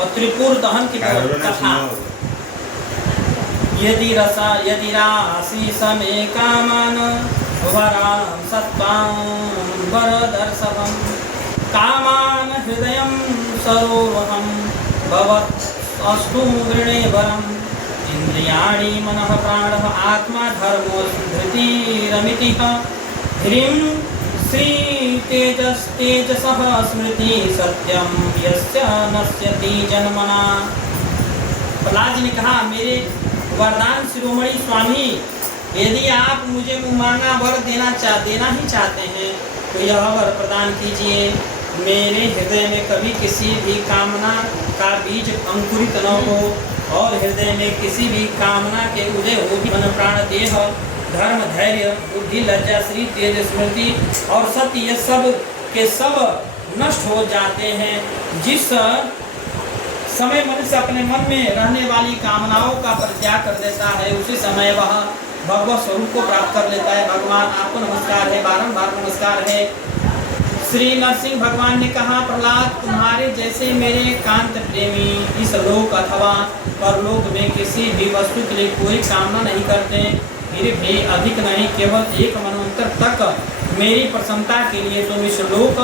और त्रिपुर दहन की कथा। यदि राशि समे कामान वरान सत्तां वरदर्शवं कामान हृदयं सरोवहं भवत्सस्तु वृणे वरम् इंद्रियाणि मनः प्राणः आत्मा धर्मो धृतिरमितिः ह्रीं श्री तेजसः स्मृति सत्यम यस्य नश्यति जन्मना। प्रहलाद जी ने कहा, मेरे वरदान शिरोमणि स्वामी, यदि आप मुझे मुंह वर देना ही चाहते हैं तो यह वर प्रदान कीजिए। मेरे हृदय में कभी किसी भी कामना का बीज अंकुरित न हो और हृदय में किसी भी कामना के उदय हो। मन प्राण देह धर्म धैर्य बुद्धि लज्जा श्री तेज स्मृति और सत्य ये सब के सब नष्ट हो जाते हैं। जिस समय मनुष्य अपने मन में रहने वाली कामनाओं का परित्याग कर देता है, उसी समय वह भगवत स्वरूप को प्राप्त कर लेता है। भगवान आपको नमस्कार है, बारंबार नमस्कार है। श्री नरसिंह भगवान ने कहा, प्रहलाद, तुम्हारे जैसे मेरे कांत प्रेमी इस लोक अथवा परलोक में किसी भी वस्तु के लिए कोई कामना नहीं करते, फिर भी अधिक नहीं केवल एक मनवंतर तक मेरी प्रसन्नता के लिए तुम इस लोक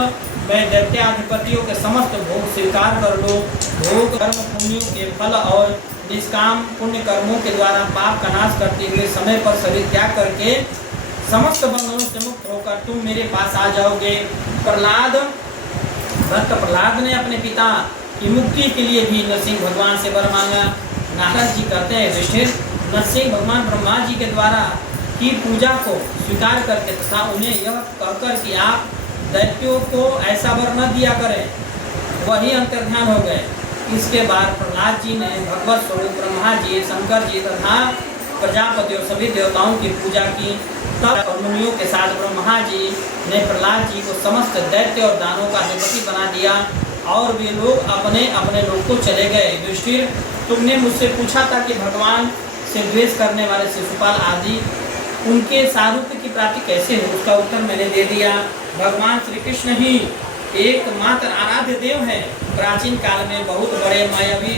में दैत्याधिपतियों के समस्त भोग स्वीकार कर लो। भोग कर्म पुण्यों के फल और निष्काम पुण्य कर्मों के द्वारा पाप का नाश करते हुए समय पर शरीर त्याग करके समस्त बंधनों से मुक्त होकर तुम मेरे पास आ जाओगे। भक्त प्रहलाद ने अपने पिता की मुक्ति के लिए भी नरसिंह भगवान से वर मांगा। नारद जी कहते हैं, युधिष्ठिर, नरसिंह भगवान ब्रह्मा जी के द्वारा की पूजा को स्वीकार करके तथा उन्हें यह कहकर कि आप दैत्यों को ऐसा वर न दिया करें, वही अंतर्ध्यान हो गए। इसके बाद प्रहलाद जी ने भगवत स्वरूप ब्रह्मा जी, शंकर जी तथा प्रजापति और सभी देवताओं की पूजा की। तब और मुनियों के साथ ब्रह्मा जी ने प्रहलाद जी को समस्त दैत्य और दानों का अधिपति बना दिया और वे लोग अपने अपने लोग को चले गए। युधिष्ठिर, तुमने मुझसे पूछा था कि भगवान से द्वेष करने वाले शिशुपाल आदि उनके सारूप्य की प्राप्ति कैसे हो, उसका उत्तर मैंने दे दिया। भगवान श्री कृष्ण ही एकमात्र आराध्य देव है। प्राचीन काल में बहुत बड़े मायावी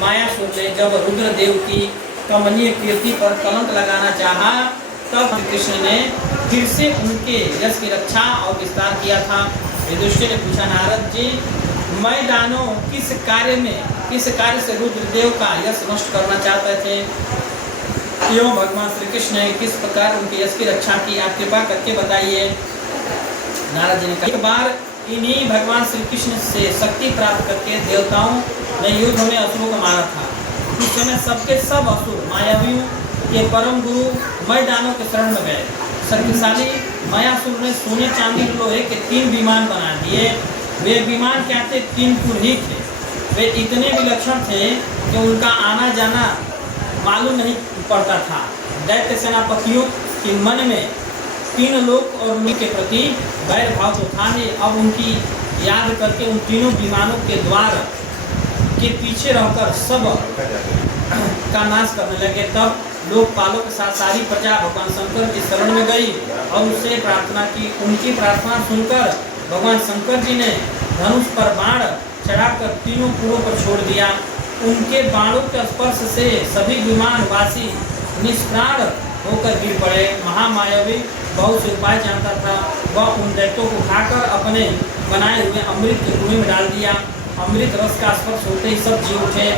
मायासुर ने जब रुद्रदेव की कमनीय कीर्ति पर कलंक लगाना चाहा, तब कृष्ण ने फिर से उनके यश की रक्षा और विस्तार किया था। युधिष्ठिर ने पूछा, नारद जी, मैं दानव किस कार्य से रुद्रदेव का यश नष्ट करना चाहते थे, एवं भगवान श्री कृष्ण ने किस प्रकार उनके यश की रक्षा की, आप कृपा करके बताइए। नारद जी ने कहा, एक बार इन्हीं भगवान श्री कृष्ण से शक्ति प्राप्त करके देवताओं ने युद्ध में असुरों को मारा था। उस समय सबके सब असुर मायावियों के परम गुरु मैदानों के शरण में गए। शक्तिशाली मायासुर ने सोने चांदी लोहे के 3 विमान बना दिए। वे विमान क्या थे? 3 पुरही थे। वे इतने विलक्षण थे कि उनका आना जाना मालूम नहीं पड़ता था। दैत्य सेनापतियों के मन में 3 लोक और उनके प्रति वैर भाव तो था नहीं। अब उनकी याद करके उन तीनों विमानों के द्वार के पीछे रहकर सब का नाश करने लगे। तब लोकपालों के साथ सारी प्रजा भगवान शंकर की शरण में गई और उससे प्रार्थना की। उनकी प्रार्थना सुनकर भगवान शंकर जी ने धनुष पर बाण चढ़ाकर तीनों पुरों पर छोड़ दिया। उनके बाणों के स्पर्श से सभी विमानवासी निष्प्राण होकर गिर पड़े। महामायावी बहुत से उपाय जानता था। वह उन दैत्यों को उठाकर अपने बनाए हुए अमृत के कुएं में डाल दिया। अमृत रस का स्पर्श होते ही सब जी उठे।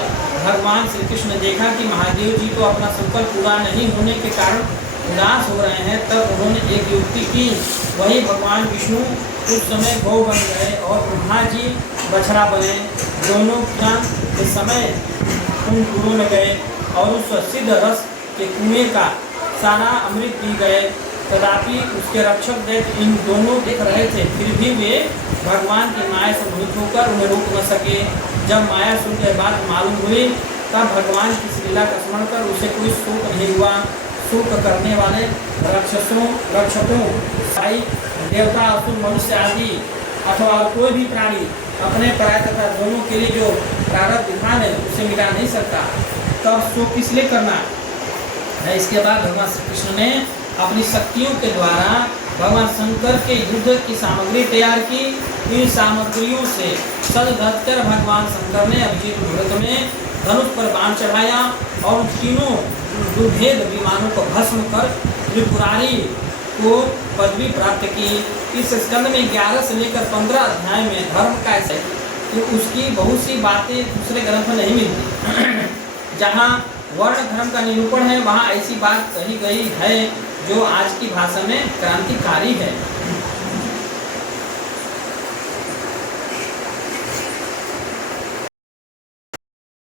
भगवान श्री कृष्ण ने देखा कि महादेव जी को अपना संकल्प पूरा नहीं होने के कारण उदास हो रहे हैं। तब उन्होंने एक युक्ति की। वही भगवान विष्णु उस समय गौ बन गए और ब्रह्मा जी बछड़ा बने। दोनों के समय उन कुओं में गए और उस सिद्ध रस के कुएं का सारा अमृत पी गए। तथापि उसके रक्षक दैत्य इन दोनों देख रहे थे, फिर भी वे भगवान की माया से मोहित होकर उन्हें रोक न सके। जब माया सुन के बात मालूम हुई, तब भगवान की इस लीला का स्मरण कर उसे कोई शोक नहीं हुआ। शोक करने वाले रक्षकों साई देवता, असुर, मनुष्य आदि अथवा कोई भी प्राणी अपने पराय तथा दोनों के लिए जो प्रारब्ध विधान है उसे मिटा नहीं सकता। तब शोक किस लिए करना है? इसके बाद भगवान श्री कृष्ण ने अपनी शक्तियों के द्वारा भगवान शंकर के युद्ध की सामग्री तैयार की। इन सामग्रियों से सज धज कर भगवान शंकर ने अभिजीत मुहूर्त में धनुष पर बाण चढ़ाया और तीनों दुर्भेद विमानों को भस्म कर त्रिपुरारी को पदवी प्राप्त की। इस स्कंद में 11 से लेकर 15 अध्याय में धर्म का ऐसे तो उसकी बहुत सी बातें दूसरे ग्रंथ में नहीं मिलती। जहाँ वर्ण धर्म का निरूपण है वहाँ ऐसी बात कही गई है जो आज की भाषा में क्रांतिकारी है।